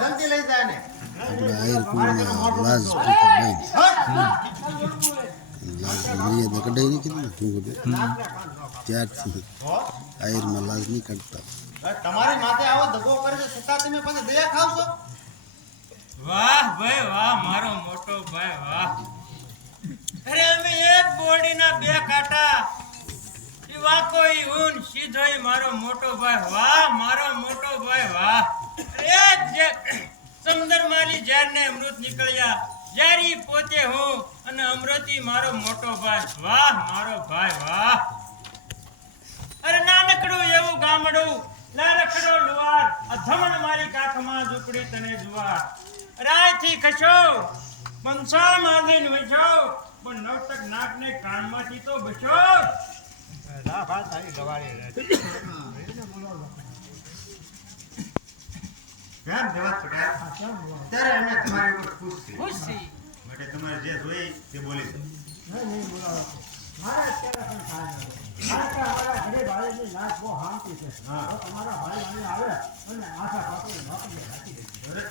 જલ્દી લઈ જાય ને આપણે આયર કુળમાં લાજ કઢાઈ નહીં કીધું ત્યારથી આયરમાં લાજ નહીં કાઢતા. તમારી માથે આવો દગો કરે છે છતાં તમે પછી દયા ખાવ છો. વાહ ભાઈ વાહ, મારો મોટો ભાઈ વાહ. અરે અમે એક બોડીના બે કાંટા, ઈ વાકો ઈ ઊન સીધો ઈ મારો મોટો ભાઈ વાહ, મારો મોટો ભાઈ વાહ. અરે જે સમંદર માલી જારને અમૃત નીકળ્યા, જારી પોતે હું અને અમૃતી મારો મોટો ભાઈ વાહ, મારો ભાઈ વાહ. અરે નાનકડું એવું ગામડું, લારખડો લુવાર, અધમણ મારી કાખમાં ઝૂંપડી તને જુવાર. રાયથી ખસો પંસા માંગીને વેચો, પણ નવતક નાકને કાનમાંથી તો બચો. કેમ જવાબ પટાયા? અત્યારે અમે તમારી ઉપર ખુશ છીએ. માટે તમારે જે જોઈએ તે બોલી દો.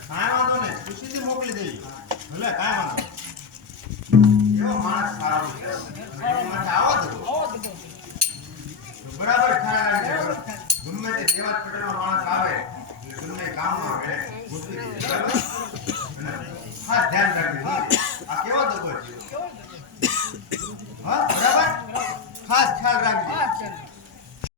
કાંઈ વાંધો નહીં, ખુશીથી મોકલી દેજો. ભલે કાંઈ વાંધો નહીં. એવો માણસ સારો છે. એની માટે આવો દો. તો બરાબર ખ્યાલ રાખજો. ગમે તે દેવાજ પટેલનો માણસ આવે એટલે તમને કામમાં ભેળે ગોઠવી દેજો. બરાબર? અને ખાસ ધ્યાન રાખજો. આ કેવો દગો છે? હા, બરાબર? ખાસ ખ્યાલ રાખજો.